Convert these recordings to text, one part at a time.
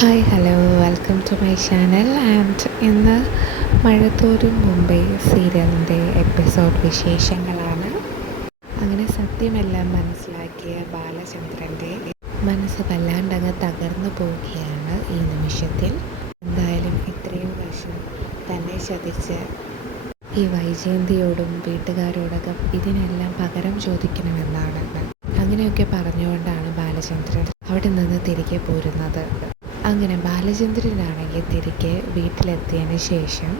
Hi hello welcome to my channel. And ഇന്ന് മഴത്തോരും മുംബൈ സീരിയലിൻ്റെ എപ്പിസോഡ് വിശേഷങ്ങളാണ്. അങ്ങനെ സത്യമെല്ലാം മനസ്സിലാക്കിയ ബാലചന്ദ്രൻ്റെ മനസ്സ് വല്ലാണ്ടങ്ങ് തകർന്നു പോവുകയാണ് ഈ നിമിഷത്തിൽ. എന്തായാലും ഇത്രയും വർഷം തന്നെ ചതിച്ച് ഈ വൈജയന്തിയോടും വീട്ടുകാരോടൊക്കെ ഇതിനെല്ലാം പകരം ചോദിക്കണമെന്നാണ്. അങ്ങനെയൊക്കെ പറഞ്ഞുകൊണ്ടാണ് ബാലചന്ദ്രൻ അവിടെ നിന്ന് തിരികെ പോരുന്നത്. അങ്ങനെ ബാലചന്ദ്രനാണെങ്കിൽ തിരികെ വീട്ടിലെത്തിയതിന് ശേഷം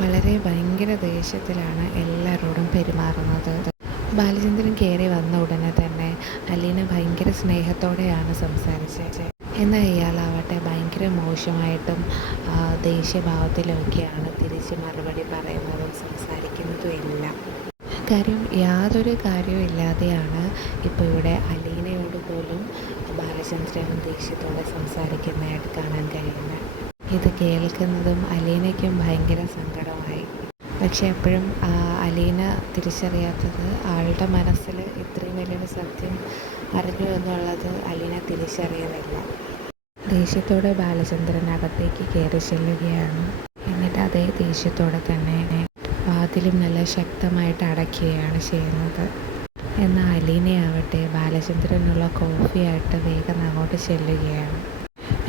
വളരെ ഭയങ്കര ദേഷ്യത്തിലാണ് എല്ലാവരോടും പെരുമാറുന്നത്. ബാലചന്ദ്രൻ കയറി വന്ന ഉടനെ തന്നെ അലീന ഭയങ്കര സ്നേഹത്തോടെയാണ് സംസാരിച്ചത്. എന്നാൽ ഇയാളാവട്ടെ ഭയങ്കര മോശമായിട്ടും ദേഷ്യഭാവത്തിലൊക്കെയാണ് തിരിച്ച് മറുപടി പറയുന്നതും സംസാരിക്കുന്നതും എല്ലാം. കാര്യം യാതൊരു കാര്യവും ഇല്ലാതെയാണ് ഇപ്പോൾ ഇവിടെ അലീനയോട് പോലും ബാലചന്ദ്രൻ ദേഷ്യത്തോടെ സംസാരിക്കുന്നതായിട്ട് കാണാൻ കഴിയുന്നത്. ഇത് കേൾക്കുന്നതും അലീനയ്ക്കും ഭയങ്കര സങ്കടമായി. പക്ഷെ എപ്പോഴും അലീന തിരിച്ചറിയാത്തത് ആളുടെ മനസ്സിൽ ഇത്രയും വലിയൊരു സത്യം അറിഞ്ഞു എന്നുള്ളത് അലീന തിരിച്ചറിയുന്നില്ല. ദേഷ്യത്തോടെ ബാലചന്ദ്രൻ അകത്തേക്ക് കയറി ചെല്ലുകയാണ്. എന്നിട്ട് അതേ ദേഷ്യത്തോടെ തന്നെ വാതിലും നല്ല ശക്തമായിട്ട് അടയ്ക്കുകയാണ് ചെയ്യുന്നത്. എന്നാൽ അലീനയാവട്ടെ ബാലചന്ദ്രനുള്ള കോഫിയായിട്ട് വേഗം അങ്ങോട്ട് ചെല്ലുകയാണ്.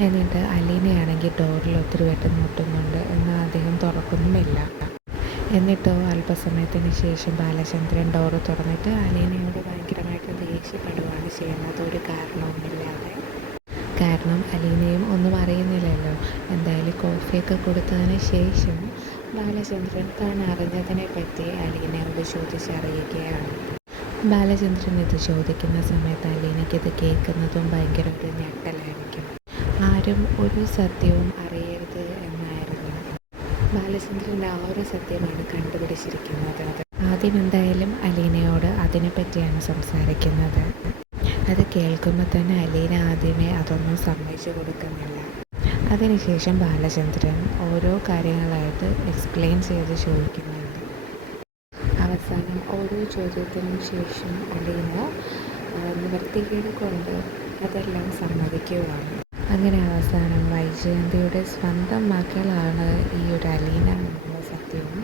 എന്നിട്ട് അലീനയാണെങ്കിൽ ഡോറിൽ ഒത്തിരി വട്ടം മുട്ടുന്നുണ്ട്, എന്നാൽ അദ്ദേഹം തുറക്കുന്നുമില്ല. എന്നിട്ടോ അല്പസമയത്തിന് ശേഷം ബാലചന്ദ്രൻ ഡോറ് തുറന്നിട്ട് അലീനയോട് ഭയങ്കരമായിട്ട് ദേഷ്യപ്പെടുകയാണ് ചെയ്യുന്നത്, ഒരു കാരണവുമില്ലാതെ. കാരണം അലീനയും ഒന്നും അറിയുന്നില്ലല്ലോ. എന്തായാലും കോഫിയൊക്കെ കൊടുത്തതിന് ശേഷം ബാലചന്ദ്രൻ താൻ അറിഞ്ഞതിനെ പറ്റി അലീനയോട് ചോദിച്ചറിയുകയാണ്. ബാലചന്ദ്രൻ ഇത് ചോദിക്കുന്ന സമയത്ത് അലീനയ്ക്ക് ഇത് കേൾക്കുന്നതും ഭയങ്കര ഒരു ഞെട്ടലായിരിക്കും. ആരും ഒരു സത്യവും അറിയരുത് എന്നായിരുന്നു ബാലചന്ദ്രൻ ആ ഒരു സത്യമാണ് കണ്ടുപിടിച്ചിരിക്കുന്നത്. ആദ്യം എന്തായാലും അലീനയോട് അതിനെപ്പറ്റിയാണ് സംസാരിക്കുന്നത്. അത് കേൾക്കുമ്പോൾ തന്നെ അലീന ആദ്യമേ അതൊന്നും സമ്മതിച്ചു കൊടുക്കുന്നില്ല. അതിനുശേഷം ബാലചന്ദ്രൻ ഓരോ കാര്യങ്ങളായിട്ട് എക്സ്പ്ലെയിൻ ചെയ്ത് ചോദിക്കുന്നുണ്ട്. അവസാനം ഓരോ ചോദ്യത്തിനും ശേഷം അലീന നിവർത്തികേട് കൊണ്ട് അതെല്ലാം സമ്മതിക്കുകയാണ്. അങ്ങനെ അവസാനം വൈജയന്തിയുടെ സ്വന്തം മകളാണ് ഈ ഒരു അലീന എന്നുള്ള സത്യവും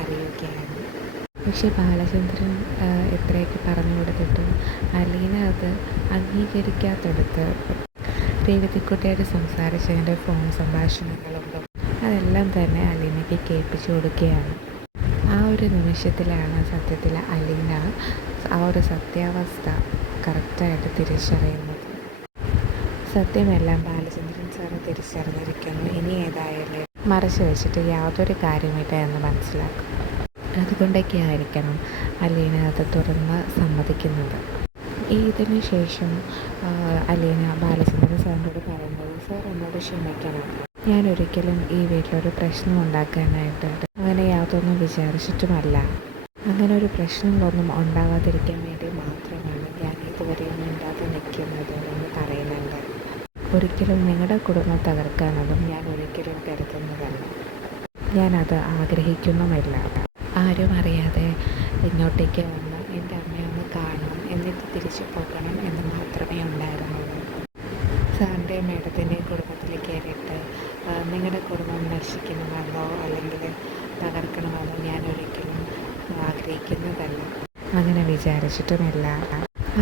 അറിയുകയാണ്. പക്ഷേ ബാലചന്ദ്രൻ എത്രയൊക്കെ പറഞ്ഞു കൊടുത്തിട്ടും അലീന അത് അംഗീകരിക്കാത്തടുത്ത് രേവതിക്കുട്ടിയായിട്ട് സംസാരിച്ചതിൻ്റെ ഫോൺ സംഭാഷണങ്ങളുണ്ട്, അതെല്ലാം തന്നെ അലീനയ്ക്ക് കേൾപ്പിച്ചു കൊടുക്കുകയാണ്. ആ ഒരു നിമിഷത്തിലാണ് സത്യത്തിൽ അലീന ആ ഒരു സത്യാവസ്ഥ കറക്റ്റായിട്ട് തിരിച്ചറിയുന്നത്. സത്യമെല്ലാം ബാലചന്ദ്രൻ സാറ് തിരിച്ചറിഞ്ഞിരിക്കുന്നു. ഇനി ഏതായാലും മറച്ചു വെച്ചിട്ട് യാതൊരു കാര്യമില്ല എന്ന് മനസ്സിലാക്കും. അതുകൊണ്ടൊക്കെ ആയിരിക്കണം അലീന അത് തുറന്ന് സമ്മതിക്കുന്നത്. ഇതിന് ശേഷം അലീന ബാലചന്ദ്രൻ സാറിനോട് പറയുന്നത്, സാർ എന്നോട് ക്ഷമിക്കണം, ഞാൻ ഒരിക്കലും ഈ വീട്ടിലൊരു പ്രശ്നം ഉണ്ടാക്കാനായിട്ട് അങ്ങനെ യാതൊന്നും വിചാരിച്ചിട്ടുമല്ല. അങ്ങനെ ഒരു പ്രശ്നങ്ങളൊന്നും ഉണ്ടാവാതിരിക്കാൻ വേണ്ടി മാത്രമാണ് ഞാൻ ഇതുവരെയും മിണ്ടാതെ നിൽക്കുന്നത് എന്ന് പറയുന്നുണ്ട്. ഒരിക്കലും നിങ്ങളുടെ കുടുംബം തകർക്കാനതും ഞാൻ ഒരിക്കലും കരുതുന്നതല്ല, ഞാനത് ആഗ്രഹിക്കുന്നുമില്ല. ആരും അറിയാതെ ഇങ്ങോട്ടേക്ക് വന്ന് എൻ്റെ അമ്മയെ ഒന്ന് കാണണം, എന്നിട്ട് തിരിച്ചു പോകണം എന്ന് മാത്രമേ ഉണ്ടായിരുന്നുള്ളൂ. സാറിൻ്റെ മേഡത്തിൻ്റെയും കുടുംബത്തിൽ കയറിയിട്ട് നിങ്ങളുടെ കുടുംബം നശിക്കണമെന്നോ അല്ലെങ്കിൽ തകർക്കണമെന്നോ ഞാൻ ഒരിക്കലും ആഗ്രഹിക്കുന്നതല്ല, അങ്ങനെ വിചാരിച്ചിട്ടുമില്ല.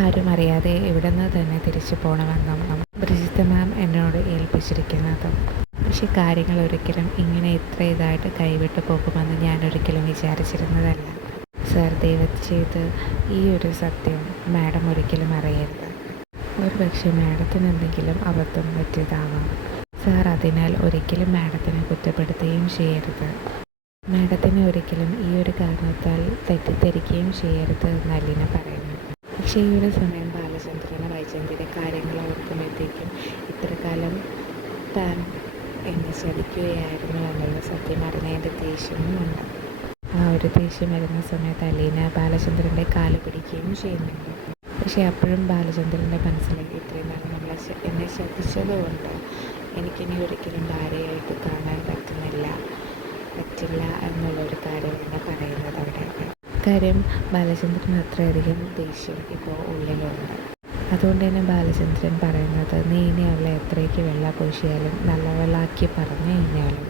ആരും അറിയാതെ ഇവിടെ നിന്ന് തന്നെ തിരിച്ചു പോകണമെന്നും ബ്രിജിത്ത മാം എന്നോട് ഏൽപ്പിച്ചിരിക്കുന്നതും. പക്ഷെ കാര്യങ്ങൾ ഒരിക്കലും ഇങ്ങനെ ഇത്ര ഇതായിട്ട് കൈവിട്ടു പോകുമെന്ന് ഞാൻ ഒരിക്കലും വിചാരിച്ചിരുന്നതല്ല. സാർ ദയവ് ചെയ്ത് ഈ ഒരു സത്യം മാഡം ഒരിക്കലും അറിയരുത്. ഒരു പക്ഷേ മാഡത്തിന് എന്തെങ്കിലും അബദ്ധം പറ്റിയതാവാം. സാർ അതിനാൽ ഒരിക്കലും മാഡത്തിനെ കുറ്റപ്പെടുത്തുകയും ചെയ്യരുത്. മാഡത്തിനെ ഒരിക്കലും ഈ ഒരു കാരണത്താൽ തെറ്റിദ്ധരിക്കുകയും ചെയ്യരുത് എന്ന് അലീന പറയുന്നു. പക്ഷേ ഈ ഒരു സമയം ബാലചന്ദ്രന് വൈജയന്തിയുടെ കാര്യങ്ങൾ ഓർക്കുമ്പോഴത്തേക്കും ഇത്രകാലം താൻ എന്നെ ചതിക്കുകയായിരുന്നു എന്നുള്ള സത്യം അറിഞ്ഞതിൻ്റെ ദേഷ്യവുമുണ്ട്. ആ ഒരു ദേഷ്യം വരുന്ന സമയത്ത് അലീന ബാലചന്ദ്രൻ്റെ കാല് പിടിക്കുകയും ചെയ്യുന്നുണ്ട്. പക്ഷേ അപ്പോഴും ബാലചന്ദ്രൻ്റെ മനസ്സിൽ ഇത്രയും നാൾ എന്നെ ചതിച്ചതുകൊണ്ട് എനിക്കിനി ഒരിക്കലും ഭാര്യയായിട്ട് കാണാൻ പറ്റില്ല എന്നുള്ളൊരു കാര്യമാണ് പറയുന്നത് അവിടെ. കാര്യം ബാലചന്ദ്രൻ അത്രയധികം ദേഷ്യം ഇപ്പോൾ ഉള്ളിലുണ്ട്. അതുകൊണ്ട് തന്നെ ബാലചന്ദ്രൻ പറയുന്നത്, നീ ഇനി അവളെ എത്രയ്ക്ക് വെള്ളപൂശിയാലും നല്ലവളാക്കി പറഞ്ഞു കഴിഞ്ഞാലും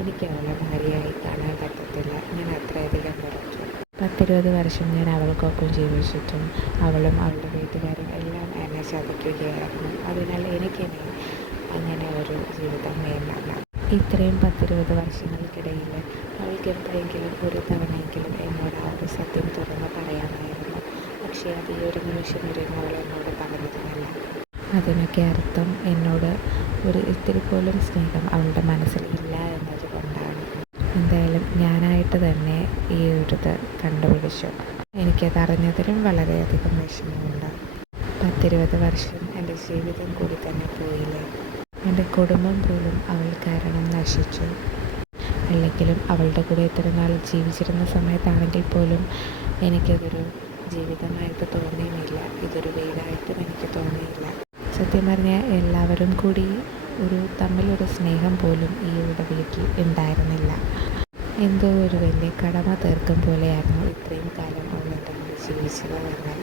എനിക്ക് അവളെ ഭാര്യയായി കാണാൻ പറ്റത്തില്ല. ഞാൻ അത്രയധികം കുറച്ചു. 10-20 വർഷം ഞാൻ അവൾക്കൊപ്പം ജീവിച്ചിട്ടും അവളും അവളുടെ വീട്ടുകാരും എല്ലാം എന്നെ ചതിക്കുകയായിരുന്നു. അതിനാൽ എനിക്കിനി അങ്ങനെ ഒരു ജീവിതം വേണ്ട. ഇത്രയും 10-20 വർഷങ്ങൾക്കിടയിൽ അവൾക്ക് എപ്പോഴെങ്കിലും ഒരു തവണയെങ്കിലും എന്നോട് ആ ഒരു സത്യം തുറന്ന് പറയാമായിരുന്നു. പക്ഷേ അത് ഈ ഒരു നിമിഷം വരെ അവൾ എന്നോട് പറഞ്ഞിരുന്നില്ല. അതിനൊക്കെ അർത്ഥം എന്നോട് ഒരു ഇത്തിരി പോലും സ്നേഹം അവളുടെ മനസ്സിൽ ഇല്ല എന്നതുകൊണ്ടാണ്. എന്തായാലും ഞാനായിട്ട് തന്നെ ഈ ഒരിത് കണ്ടുപിടിച്ചു. എനിക്കത് അറിഞ്ഞതിലും വളരെയധികം വിഷമമുണ്ട്. 10-20 വർഷം എൻ്റെ ജീവിതം കൂടി തന്നെ പോയില്ലേ. എൻ്റെ കുടുംബം പോലും അവൾ കാരണം നശിച്ചു. അല്ലെങ്കിലും അവളുടെ കൂടെ ഇത്ര നാൾ ജീവിച്ചിരുന്ന സമയത്താണെങ്കിൽ പോലും എനിക്കതൊരു ജീവിതമായിട്ട് തോന്നിയുമില്ല. ഇതൊരു വീടായിട്ടും എനിക്ക് തോന്നിയില്ല. സത്യം പറഞ്ഞാൽ എല്ലാവരും കൂടി തമ്മിലൊരു സ്നേഹം പോലും ഈ ഒരു വീട്ടിൽ ഉണ്ടായിരുന്നില്ല. എന്തോ ഒരു വലിയ കടമ തീർക്കും പോലെയായിരുന്നു ഇത്രയും കാലം അവൾ എൻ്റെ കൂടെ ജീവിച്ചത് തന്നെ.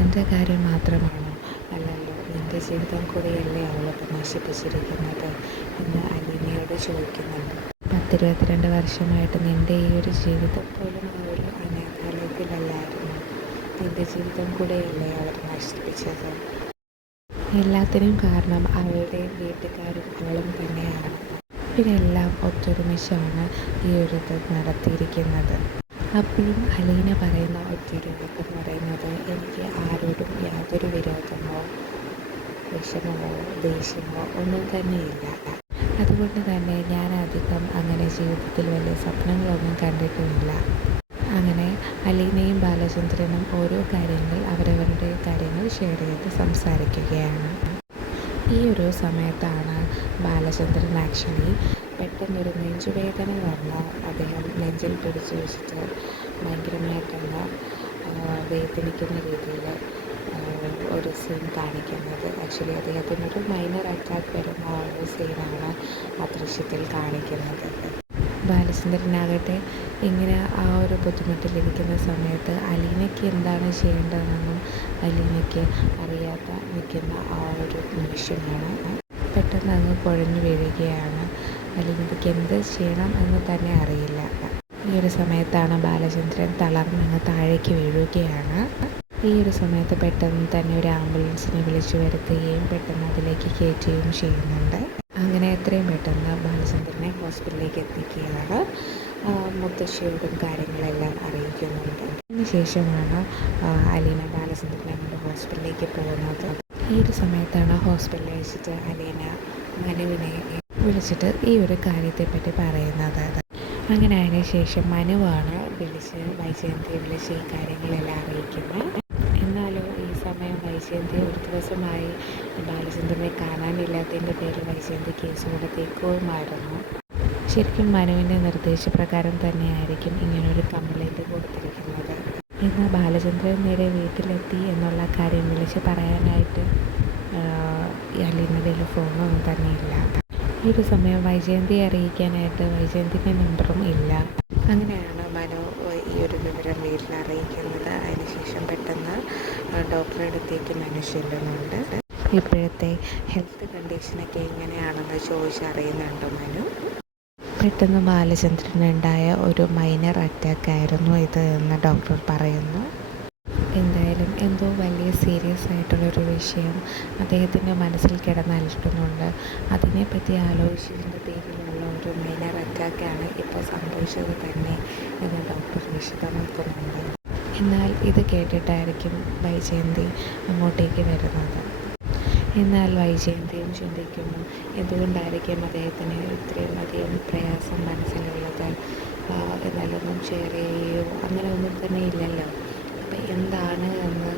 എൻ്റെ കാര്യം മാത്രമാണോ? അല്ലല്ലോ, നിൻ്റെ ജീവിതം കൂടിയല്ലേ അവളൊക്കെ നശിപ്പിച്ചിരിക്കുന്നത് എന്ന് അലീനയോട് ചോദിക്കുന്നുണ്ട്. 10-22 വർഷമായിട്ട് നിൻ്റെ ഈ ഒരു ജീവിതം പോലും ആ ഒരു അനാഥാലയത്തിലല്ലായിരുന്നു. നിൻ്റെ ജീവിതം കൂടെയല്ലേ അവർ നശിപ്പിച്ചത്. എല്ലാത്തിനും കാരണം അവളുടെ വീട്ടുകാരും അവളും തന്നെയാണ്. ഇവരെല്ലാം ഒത്തൊരുമിച്ചാണ് ഈ ഒരു ഇത് നടത്തിയിരിക്കുന്നത്. അപ്പോഴും അലീന പറയുന്ന ഒറ്റൊരു വാക്കെന്ന് പറയുന്നത്, എനിക്ക് ആരോടും യാതൊരു വിരോധമോ വിഷമമോ ദേഷ്യമോ ഒന്നും തന്നെയില്ല. അതുകൊണ്ട് തന്നെ ഞാൻ അധികം അങ്ങനെ ജീവിതത്തിൽ വലിയ സ്വപ്നങ്ങളൊന്നും കണ്ടിട്ടുമില്ല. അങ്ങനെ അലീനയും ബാലചന്ദ്രനും ഓരോ അവരവരുടെ കാര്യങ്ങൾ ഷെയർ ചെയ്ത് സംസാരിക്കുകയാണ്. ഈ ഒരു സമയത്താണ് ബാലചന്ദ്രൻ ആക്ച്വലി പെട്ടെന്നൊരു നെഞ്ചുവേദന വന്ന അദ്ദേഹം നെഞ്ചിൽ പിടിച്ചു വെച്ചിട്ട് ഭയങ്കരമായിട്ടുള്ള വേദനിക്കുന്ന രീതിയിൽ ഒരു സീൻ കാണിക്കുന്നത്. ആക്ച്വലി അദ്ദേഹത്തിനൊരു മൈനർ അറ്റാക്ക് വരുന്ന ആ ഒരു സീനാണ് ആ ദൃശ്യത്തിൽ കാണിക്കുന്നത്. ബാലചന്ദ്രനാകട്ടെ ഇങ്ങനെ ആ ഒരു ബുദ്ധിമുട്ടിലിരിക്കുന്ന സമയത്ത് അലീനയ്ക്ക് എന്താണ് ചെയ്യേണ്ടതെന്നും അലീനയ്ക്ക് അറിയാത്ത നിൽക്കുന്ന ആ ഒരു നിമിഷമാണ്. പെട്ടെന്ന് അങ്ങ് കുഴഞ്ഞു വീഴുകയാണ്. അലീനയ്ക്ക് എന്ത് ചെയ്യണം എന്ന് തന്നെ അറിയില്ല. ഈ ഒരു സമയത്താണ് ബാലചന്ദ്രൻ തളർന്നങ്ങ് താഴേക്ക് വീഴുകയാണ്. ഈ ഒരു സമയത്ത് പെട്ടെന്ന് തന്നെ ഒരു ആംബുലൻസിനെ വിളിച്ചു വരുത്തുകയും പെട്ടെന്ന് അതിലേക്ക് കയറ്റുകയും ചെയ്യുന്നുണ്ട്. അങ്ങനെ എത്രയും പെട്ടെന്ന് ബാലചന്ദ്രനെ ഹോസ്പിറ്റലിലേക്ക് എത്തിക്കുകയാണ്. മുത്തശ്ശിയോടും കാര്യങ്ങളെല്ലാം അറിയിക്കുന്നുണ്ട്. അതിനുശേഷമാണ് അലീന ബാലചന്ദ്രനെ കൊണ്ട് ഹോസ്പിറ്റലിലേക്ക് പോകുന്നത്. ഈ ഒരു സമയത്താണ് ഹോസ്പിറ്റലിൽ വെച്ചിട്ട് അലീന മനുവിനെ വിളിച്ചിട്ട് ഈ ഒരു കാര്യത്തെപ്പറ്റി പറയുന്നത്. അങ്ങനെ അതിന് ശേഷം മനുവാണ് വൈജയന്തിയെ വിളിച്ച് ഈ കാര്യങ്ങളെല്ലാം അറിയിക്കുന്നത്. എന്നാലോ ഈ സമയം വൈജയന്തി ഒരു ദിവസമായി ബാലചന്ദ്രനെ കാണാനില്ലാത്തതിൻ്റെ പേരിൽ വൈജയന്തി കേസ് കൊടുത്തേക്കുമായിരുന്നു. ശരിക്കും മനുവിൻ്റെ നിർദ്ദേശപ്രകാരം തന്നെയായിരിക്കും ഇങ്ങനൊരു കംപ്ലൈൻറ്റ് കൊടുത്തിരിക്കുന്നത്. എന്നാൽ ബാലചന്ദ്രൻ നേരെ വീട്ടിലെത്തി എന്നുള്ള കാര്യം വിളിച്ച് പറയാനായിട്ട് അലീനയുടെ ഫോണൊന്നും തന്നെയില്ല. ഈ ഒരു സമയം വൈജയന്തിയെ അറിയിക്കാനായിട്ട് വൈജയന്തിൻ്റെ നമ്പറും ഇല്ല. അങ്ങനെയാണ് മനു ഈ ഒരു വിവരം വീട്ടിൽ അറിയിക്കുന്നത്. അതിനുശേഷം പെട്ടെന്ന് ഡോക്ടറുടെ അടുത്തേക്ക് മനു ചെല്ലുന്നുണ്ട്. ഇപ്പോഴത്തെ ഹെൽത്ത് കണ്ടീഷനൊക്കെ എങ്ങനെയാണെന്ന് ചോദിച്ചറിയുന്നുണ്ട് മനു. പെട്ടെന്ന് ബാലചന്ദ്രനുണ്ടായ ഒരു മൈനർ അറ്റാക്കായിരുന്നു ഇത് എന്ന് ഡോക്ടർ പറയുന്നു. എന്തായാലും എന്തോ വലിയ സീരിയസ് ആയിട്ടുള്ളൊരു വിഷയം അദ്ദേഹത്തിൻ്റെ മനസ്സിൽ കിടന്നലട്ടുന്നുണ്ട്. അതിനെപ്പറ്റി ആലോചിച്ചതിൻ്റെ പേരിലുള്ള ഒരു മൈനർ അറ്റാക്കാണ് ഇപ്പോൾ സംഭവിച്ചത് തന്നെ എന്ന് ഡോക്ടർ വിശദമാക്കുന്നുണ്ട്. എന്നാൽ ഇത് കേട്ടിട്ടായിരിക്കും വൈജയന്തി അങ്ങോട്ടേക്ക് വരുന്നത്. എന്നാൽ വൈജയന്തിയും ചിന്തിക്കുന്നു, എന്തുകൊണ്ടായിരിക്കും അദ്ദേഹത്തിന് ഇത്രയും അധികം പ്രയാസം മനസ്സിലുള്ളത്. എന്നാലൊന്നും ഷെയർ ചെയ്യുകയോ അങ്ങനെ ഒന്നും തന്നെ ഇല്ലല്ലോ. അപ്പം എന്താണ് എന്ന്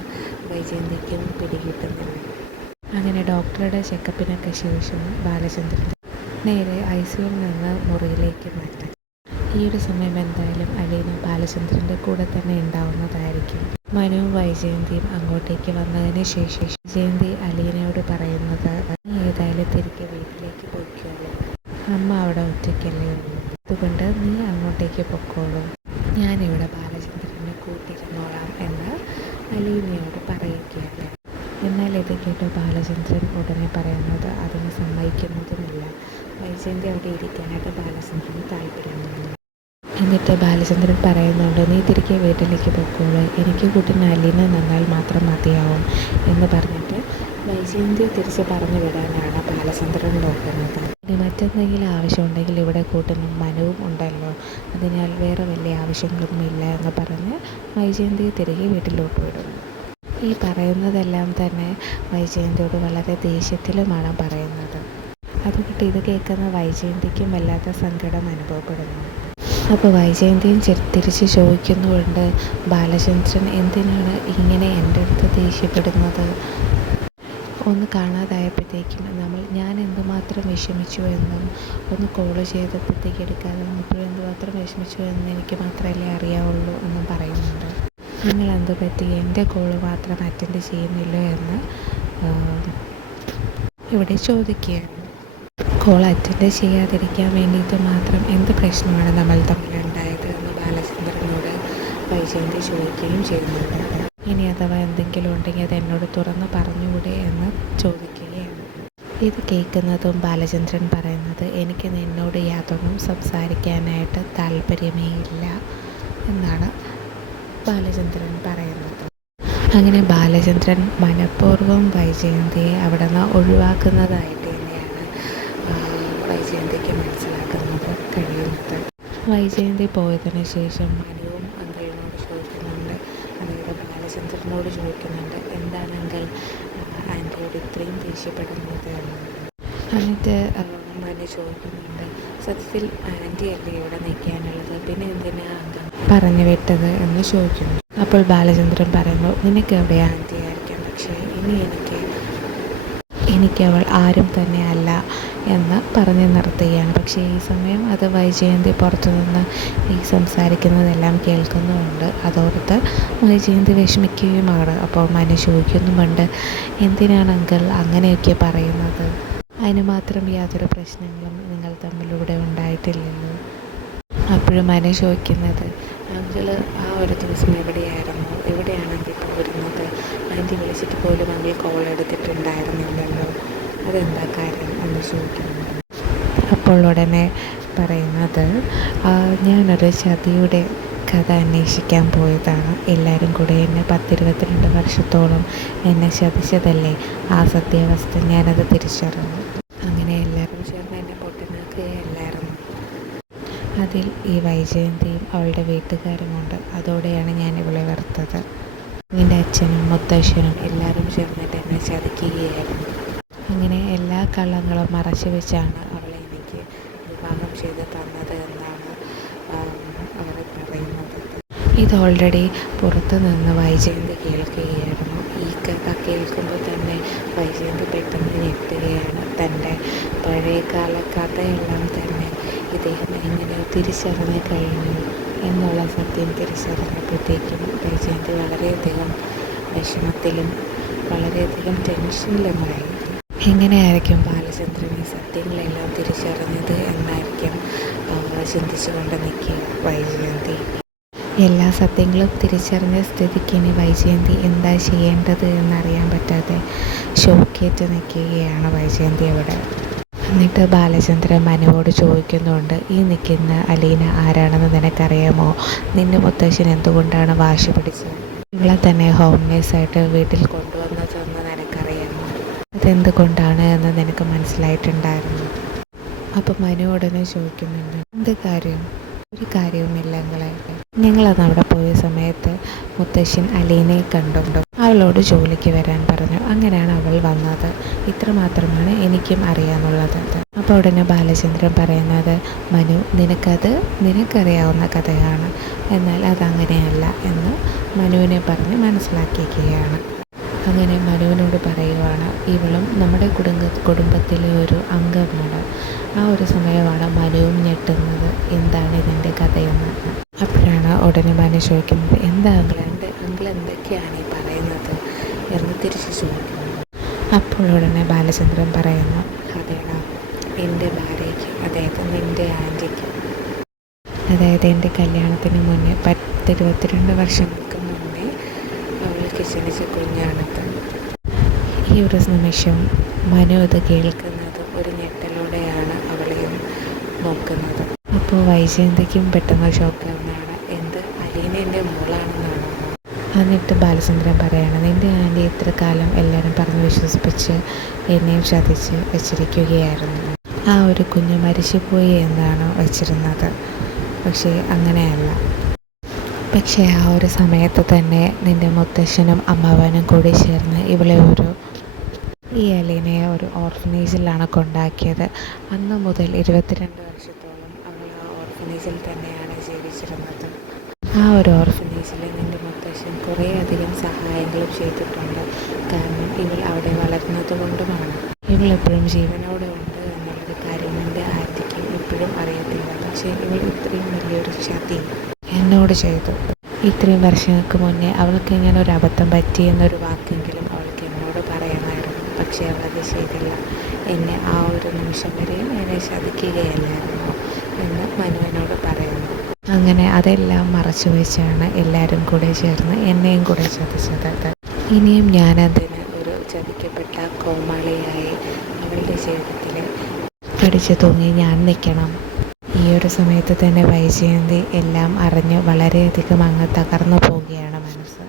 വൈജയന്തിക്കും പിടികിട്ടുന്നില്ല. അങ്ങനെ ഡോക്ടറുടെ ചെക്കപ്പിനൊക്കെ ശേഷം ബാലചന്ദ്രൻ നേരെ ICUവിൽ നിന്ന് മുറിയിലേക്ക് മാറ്റാം. ഈ ഒരു സമയം എന്തായാലും അലീന ബാലചന്ദ്രൻ്റെ കൂടെ തന്നെ ഉണ്ടാവുന്നതായിരിക്കും. മനുവും വൈജയന്തിയും അങ്ങോട്ടേക്ക് വന്നതിന് ശേഷം വൈജയന്തി അലീനയോട് പറയുന്നത്, നീ ഏതായാലും തിരികെ വീട്ടിലേക്ക് പോയിക്കോളൂ. അമ്മ അവിടെ ഒറ്റയ്ക്കല്ലേ ഉള്ളൂ. അതുകൊണ്ട് നീ അങ്ങോട്ടേക്ക് പൊക്കോളൂ. ഞാനിവിടെ ബാലചന്ദ്രനെ കൂട്ടിയിരുന്നോളാം എന്ന് അലീനയോട് പറയുകയാണ്. എന്നാൽ ഇത് കേട്ട് ബാലചന്ദ്രൻ ഉടനെ പറയുന്നത് അതിന് സമ്മതിക്കുന്നതുമില്ല. വൈജയന്തി അവിടെ ഇരിക്കാനായിട്ട് ബാലചന്ദ്രന് താല്പര്യമില്ല. എന്നിട്ട് ബാലചന്ദ്രൻ പറയുന്നുണ്ട്, നീ തിരികെ വീട്ടിലേക്ക് പൊക്കോളൂ, എനിക്ക് കൂട്ടിന് അലീന നന്നാൽ മാത്രം മതിയാവും എന്ന് പറഞ്ഞിട്ട് വൈജയന്തി തിരിച്ച് പറഞ്ഞു വിടാനാണ് ബാലചന്ദ്രൻ നോക്കുന്നത്. ഇനി മറ്റെന്തെങ്കിലും ആവശ്യമുണ്ടെങ്കിൽ ഇവിടെ കൂട്ടിന് മനുവും ഉണ്ടല്ലോ, അതിനാൽ വേറെ വലിയ ആവശ്യങ്ങളൊന്നും ഇല്ല എന്ന് പറഞ്ഞ് വൈജയന്തി തിരികെ വീട്ടിലോട്ട് വിടുന്നു. ഈ പറയുന്നതെല്ലാം തന്നെ വൈജയന്തിയോട് വളരെ ദേഷ്യത്തിലുമാണ് പറയുന്നത്. അതുകൊണ്ട് ഇത് കേൾക്കുന്ന വൈജയന്തിക്കും വല്ലാത്ത സങ്കടം അനുഭവപ്പെടുന്നു. അപ്പോൾ വൈജയന്തിയും തിരിച്ച് ചോദിക്കുന്നുണ്ട്, ബാലചന്ദ്രൻ എന്തിനാണ് ഇങ്ങനെ എൻ്റെ അടുത്ത് ദേഷ്യപ്പെടുന്നത്? ഒന്ന് കാണാതായപ്പോഴത്തേക്കും ഞാൻ എന്തുമാത്രം വിഷമിച്ചു എന്നും ഒന്ന് കോള് ചെയ്തപ്പോഴത്തേക്ക് എടുക്കാതെ വന്നപ്പോഴും എന്തുമാത്രം വിഷമിച്ചു എന്ന് എനിക്ക് മാത്രമല്ലേ അറിയാവുള്ളൂ എന്നും പറയുന്നുണ്ട്. നിങ്ങൾ എന്ത് പറ്റി എൻ്റെ കോള് മാത്രം അറ്റൻഡ് ചെയ്യുന്നില്ലോ എന്ന് ഇവിടെ ചോദിക്കുകയാണ്. കോൾ അറ്റൻഡ് ചെയ്യാതിരിക്കാൻ വേണ്ടിയിട്ട് മാത്രം എന്ത് പ്രശ്നമാണ് നമ്മൾ തമ്മിലുണ്ടായത് എന്ന് ബാലചന്ദ്രനോട് വൈജയന്തി ചോദിക്കുകയും ചെയ്യുന്നുണ്ട്. ഇനി അഥവാ എന്തെങ്കിലും ഉണ്ടെങ്കിൽ അത് എന്നോട് തുറന്ന് പറഞ്ഞുകൂടെ എന്ന് ചോദിക്കുകയാണ്. ഇത് കേൾക്കുന്നതും ബാലചന്ദ്രൻ പറയുന്നത്, എനിക്ക് നിന്നോട് യാതൊന്നും സംസാരിക്കാനായിട്ട് താല്പര്യമേ ഇല്ല എന്നാണ് ബാലചന്ദ്രൻ പറയുന്നത്. അങ്ങനെ ബാലചന്ദ്രൻ മനഃപൂർവ്വം വൈജയന്തിയെ അവിടെ നിന്ന് ഒഴിവാക്കുന്നതായിട്ട് തന്നെയാണ് വൈജയന്തിക്ക് മനസ്സിലാക്കുന്നത് കഴിയുന്നത്. വൈജയന്തി പോയതിന് ശേഷം മനുവും അങ്കിളിനോട് ചോദിക്കുന്നുണ്ട്, അതായത് ബാലചന്ദ്രനോട് ചോദിക്കുന്നുണ്ട്, എന്താണ് അങ്കിൾ ആൻറ്റിയോട് ഇത്രയും ദേഷ്യപ്പെടുന്നത് എന്ന്. എന്നിട്ട് മനു ചോദിക്കുന്നുണ്ട്, സത്യത്തിൽ ആൻറ്റി അല്ലേ ഇവിടെ നിൽക്കാനുള്ളത്, പിന്നെ എന്തിനാണ് അങ്കിൾ പറഞ്ഞു വിട്ടത് എന്ന് ചോദിക്കുന്നു. അപ്പോൾ ബാലചന്ദ്രൻ പറയുന്നു, നിനക്ക് എവിടെ ആൻറ്റി ആയിരിക്കാം, പക്ഷേ ഇനി എനിക്ക് അവൾ ആരും തന്നെ അല്ല എന്ന് പറഞ്ഞ് നിർത്തുകയാണ്. പക്ഷേ ഈ സമയം അത് വൈജയന്തി പുറത്തുനിന്ന് ഈ സംസാരിക്കുന്നതെല്ലാം കേൾക്കുന്നുമുണ്ട്. അതോർത്ത് വൈജയന്തി വിഷമിക്കുകയുമാണ്. അപ്പോൾ മനു ചോദിക്കുന്നുമുണ്ട്, എന്തിനാണ് അങ്കിൾ അങ്ങനെയൊക്കെ പറയുന്നത്? അതിന് മാത്രം യാതൊരു പ്രശ്നങ്ങളും നിങ്ങൾ തമ്മിലൂടെ ഉണ്ടായിട്ടില്ലല്ലോ. അപ്പോഴും മനു ചോദിക്കുന്നത്, അങ്കിള് ആ ഒരു ദിവസം എവിടെയാണെങ്കിൽ പോരുന്നത്? ആൻറ്റി വിളിച്ചിട്ട് പോലും അങ്കിൾ കോൾ എടുത്തിട്ടുണ്ടായിരുന്നില്ലല്ലോ, അതെന്താ കാര്യം എന്ന് ചോദിക്കുന്നത്. അപ്പോൾ ഉടനെ പറയുന്നത്, ഞാനൊരു ചതിയുടെ കഥ അന്വേഷിക്കാൻ പോയതാണ്. എല്ലാവരും കൂടെ എന്നെ 10-22 വർഷത്തോളം എന്നെ ചതിച്ചതല്ലേ, ആ സത്യാവസ്ഥ ഞാനത് തിരിച്ചറിഞ്ഞു. അങ്ങനെ എല്ലാവരും ചേർന്ന് എന്നെ പൊട്ടനാക്കുകയല്ലായിരുന്നു. അതിൽ ഈ വൈജയന്തിയും അവളുടെ വീട്ടുകാരുമുണ്ട്. അതോടെയാണ് ഞാൻ ഇവളെ വെറുത്തത്. എൻ്റെ അച്ഛനും മുത്തശ്ശനും എല്ലാവരും ചേർന്നിട്ട് എന്നെ ചതിക്കുകയായിരുന്നു. അങ്ങനെ എല്ലാ കള്ളങ്ങളും മറച്ചു വെച്ചാണ് അവളെ എനിക്ക് വിവാഹം ചെയ്ത് തന്നത് എന്നാണ് അവർ പറയുന്നത്. ഇത് ഓൾറെഡി പുറത്തു നിന്ന് വൈജയന്തി കേൾക്കുകയായിരുന്നു. ഈ കഥ കേൾക്കുമ്പോൾ തന്നെ വൈജയന്തി പെട്ടെന്ന് ഞെട്ടുകയാണ്. തൻ്റെ പഴയകാല കഥയെല്ലാം തന്നെ ഇദ്ദേഹം എങ്ങനെ തിരിച്ചറിഞ്ഞ് കഴിഞ്ഞു എന്നുള്ള സത്യം തിരിച്ചറിഞ്ഞപ്പോഴത്തേക്കും വൈജയന്തി വളരെയധികം വിഷമത്തിലും വളരെയധികം ടെൻഷനിലുമായി. എങ്ങനെയായിരിക്കും ബാലചന്ദ്രൻ ഈ സത്യങ്ങളെല്ലാം തിരിച്ചറിഞ്ഞത് എന്നായിരിക്കും ചിന്തിച്ചുകൊണ്ട് നിൽക്കുക വൈജയന്തി. എല്ലാ സത്യങ്ങളും തിരിച്ചറിഞ്ഞ സ്ഥിതിക്ക് ഇനി വൈജയന്തി എന്താ ചെയ്യേണ്ടത് എന്നറിയാൻ പറ്റാതെ ഷോക്കേറ്റ് നിൽക്കുകയാണ് വൈജയന്തി അവിടെ. എന്നിട്ട് ബാലചന്ദ്രൻ മനുവോട് ചോദിക്കുന്നുണ്ട്, ഈ നിൽക്കുന്ന അലീന ആരാണെന്ന് നിനക്കറിയാമോ? നിന്റെ മുത്തശ്ശൻ എന്തുകൊണ്ടാണ് വാശി പിടിച്ചത് ഇവളെ തന്നെ ഹോം നേഴ്സായിട്ട് വീട്ടിൽ കൊണ്ടുവന്നതെന്ന് നിനക്കറിയാമോ? അതെന്തുകൊണ്ടാണ് എന്ന് നിനക്ക് മനസ്സിലായിട്ടുണ്ടായിരുന്നു? അപ്പം മനു ഉടനെ ചോദിക്കുന്നുണ്ട്, എന്ത് കാര്യം? ഒരു കാര്യവുമില്ല ഞങ്ങളത് അവിടെ പോയ സമയത്ത് മുത്തശ്ശൻ അലീനയെ കണ്ടുണ്ടോ, അവളോട് ജോലിക്ക് വരാൻ പറഞ്ഞു. അങ്ങനെയാണ് അവൾ വന്നത്. ഇത്രമാത്രമാണ് എനിക്കും അറിയാനുള്ളത്. അപ്പോൾ ഉടനെ ബാലചന്ദ്രൻ പറയുന്നത്, മനു നിനക്കറിയാവുന്ന കഥയാണ്, എന്നാൽ അതങ്ങനെയല്ല എന്ന് മനുവിനെ പറഞ്ഞ് മനസ്സിലാക്കിയിരിക്കുകയാണ്. അങ്ങനെ മനുവിനോട് പറയുവാണ്, ഇവളും നമ്മുടെ കുടുംബത്തിലെ ഒരു അംഗമാണ്. ആ ഒരു സമയമാണ് മനുവും ഞെട്ടുന്നത്, എന്താണ് ഇതിൻ്റെ കഥയെന്ന്. അപ്പോഴാണ് ഉടനെ മനു ചോദിക്കുന്നത്, എന്താ അങ്കിൾ എന്തൊക്കെയാണ് ഈ പറയുന്നത് എന്ന് തിരിച്ച് ചോദിക്കുന്നത്. അപ്പോൾ ഉടനെ ബാലചന്ദ്രൻ പറയുന്നു, അതേടാ, എൻ്റെ ഭാര്യയ്ക്ക്, അതായത് നിൻ്റെ ആൻറ്റിക്ക്, അതായത് എൻ്റെ കല്യാണത്തിന് മുന്നേ 10-22 വർഷങ്ങൾക്ക് മുന്നേ അവൾക്ക് ജനിച്ച കുഞ്ഞാണത്. ഈ ഒരു നിമിഷം മനു അത് കേൾക്കുന്നത് ഒരു ഞെട്ടലോടെയാണ് അവളെയും നോക്കുന്നത്. അപ്പോൾ വൈജയന്തിക്കും പെട്ടെന്ന് ഷോക്കാവുന്നതാണ്. എന്ത്, അലീന എൻ്റെ മോളാണെന്നാണോ? എന്നിട്ട് ബാലചന്ദ്രൻ പറയാണ്, നിൻ്റെ ആൻറ്റി ഇത്ര കാലം എല്ലാവരും പറഞ്ഞ് വിശ്വസിപ്പിച്ച് എന്നെയും ചതിച്ച് വെച്ചിരിക്കുകയായിരുന്നു. ആ ഒരു കുഞ്ഞ് മരിച്ചുപോയി എന്നാണോ വെച്ചിരുന്നത്? പക്ഷേ അങ്ങനെയല്ല. പക്ഷേ ആ ഒരു സമയത്ത് തന്നെ നിൻ്റെ മുത്തശ്ശനും അമ്മാവനും കൂടി ചേർന്ന് ഈ അലീനയെ ഒരു ഓർഫനേജിലാണ് കൊണ്ടാക്കിയത്. അന്ന് മുതൽ 22 വർഷത്തോളം അവൾ ആ ഓർഫനേജിൽ തന്നെയാണ് ജീവിച്ചിരുന്നത്. ആ ഒരു ഓർഫനേജിൽ നിൻ്റെ മുത്തശ്ശൻ കുറേയധികം സഹായങ്ങളും ചെയ്തിട്ടുണ്ട്. കാരണം ഇവൾ അവിടെ വളർന്നത് കൊണ്ടുമാണ്. ഇവൾ എപ്പോഴും ജീവനോടെ ഉണ്ട് എന്നുള്ളൊരു കാര്യം നിൻ്റെ ആന്റിക്ക് ഇപ്പോഴും അറിയത്തില്ല. പക്ഷേ ഇവൾ ഇത്രയും വലിയൊരു ചതി എന്നോട് ചെയ്തു. ഇത്രയും വർഷങ്ങൾക്ക് മുന്നേ അവൾക്ക് ഇങ്ങനെ ഒരു അബദ്ധം പറ്റി എന്നൊരു വാക്കെങ്കിലും അവൾക്ക് എന്നോട് പറയണമായിരുന്നു. പക്ഷേ അവളത് ചെയ്തില്ല. എന്നെ ആ ഒരു നിമിഷം വരെയും എന്നെ ചതിക്കുകയല്ലായിരുന്നു എന്ന് മനുവിനോട് പറയുന്നു. അങ്ങനെ അതെല്ലാം മറച്ചു വെച്ചാണ് എല്ലാവരും കൂടെ ചേർന്ന് എന്നെയും കൂടെ ചതിച്ചത്. ഇനിയും ഞാനതിന് ഒരു ചതിക്കപ്പെട്ട കോമാളിയായി അവളുടെ ജീവിതത്തിൽ കടിച്ചു തൂങ്ങി ഞാൻ നിൽക്കണം. ഈ ഒരു സമയത്ത് തന്നെ വൈജയന്തി എല്ലാം അറിഞ്ഞ് വളരെയധികം അങ്ങ് തകർന്നു പോവുകയാണ് മനസ്സ്.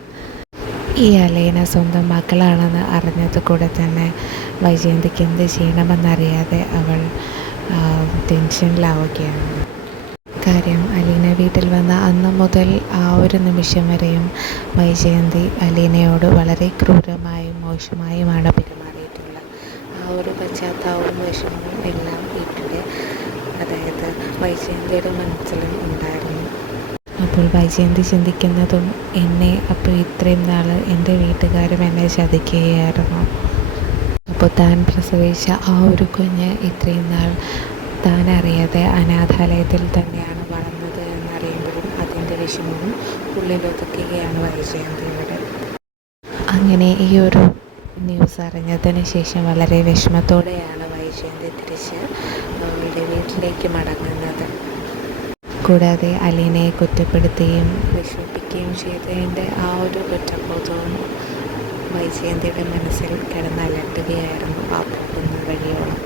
ഈ അലീന സ്വന്തം മക്കളാണെന്ന് അറിഞ്ഞത് കൂടെ തന്നെ വൈജയന്തിക്ക് എന്ത് ചെയ്യണമെന്നറിയാതെ അവൾ ടെൻഷനിലാവുകയാണ്. കാര്യം അലീന വീട്ടിൽ വന്ന അന്ന് മുതൽ ആ ഒരു നിമിഷം വരെയും വൈജയന്തി അലീനയോട് വളരെ ക്രൂരമായും മോശമായുമാണ് പെരുമാറിയിട്ടുള്ളത്. ആ ഒരു പശ്ചാത്താപവും വിഷമവും എല്ലാം ഇവിടെ, അതായത് വൈജയന്തിയുടെ മനസ്സിലും ഉണ്ടായിരുന്നു. അപ്പോൾ വൈജയന്തി ചിന്തിക്കുന്നതും അപ്പോൾ ഇത്രയും നാൾ എൻ്റെ വീട്ടുകാരും എന്നെ ചതിക്കുകയായിരുന്നു. അപ്പോൾ താൻ പ്രസവിച്ച ആ ഒരു കുഞ്ഞ് ഇത്രയും നാൾ താൻ അറിയാതെ അനാഥാലയത്തിൽ തന്നെയാണ് വളർന്നത് എന്നറിയുമ്പോഴും അതിൻ്റെ വിഷമവും ഉള്ളിലൊതുക്കുകയാണ് വൈജയന്തിയോട്. അങ്ങനെ ഈ ഒരു ന്യൂസ് അറിഞ്ഞതിന് ശേഷം വളരെ വിഷമത്തോടെയാണ് വൈജയന്തി തിരിച്ച് അവളുടെ വീട്ടിലേക്ക് മടങ്ങുന്നത്. കൂടാതെ അലീനയെ കുറ്റപ്പെടുത്തുകയും വിഷമിപ്പിക്കുകയും ചെയ്തതിൻ്റെ ആ ഒരു കുറ്റബോധവും വൈജയന്തിയുടെ മനസ്സിൽ കിടന്നലട്ടുകയായിരുന്നു ആ പോകുന്ന വഴിയോളം.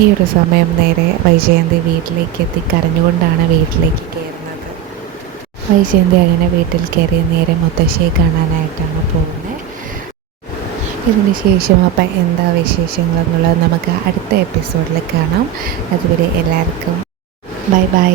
ഈ ഒരു സമയം നേരെ വൈജയന്തി വീട്ടിലേക്ക് എത്തി കരഞ്ഞുകൊണ്ടാണ് വീട്ടിലേക്ക് കയറുന്നത്. വൈജയന്തി അങ്ങനെ വീട്ടിൽ കയറി നേരെ മുത്തശ്ശിയെ കാണാനായിട്ടാണ് പോകുന്നത്. ഇതിന് ശേഷം അപ്പം എന്താ വിശേഷങ്ങളെന്നുള്ളത് നമുക്ക് അടുത്ത എപ്പിസോഡിൽ കാണാം. അതുവരെ എല്ലാവർക്കും ബൈ ബൈ.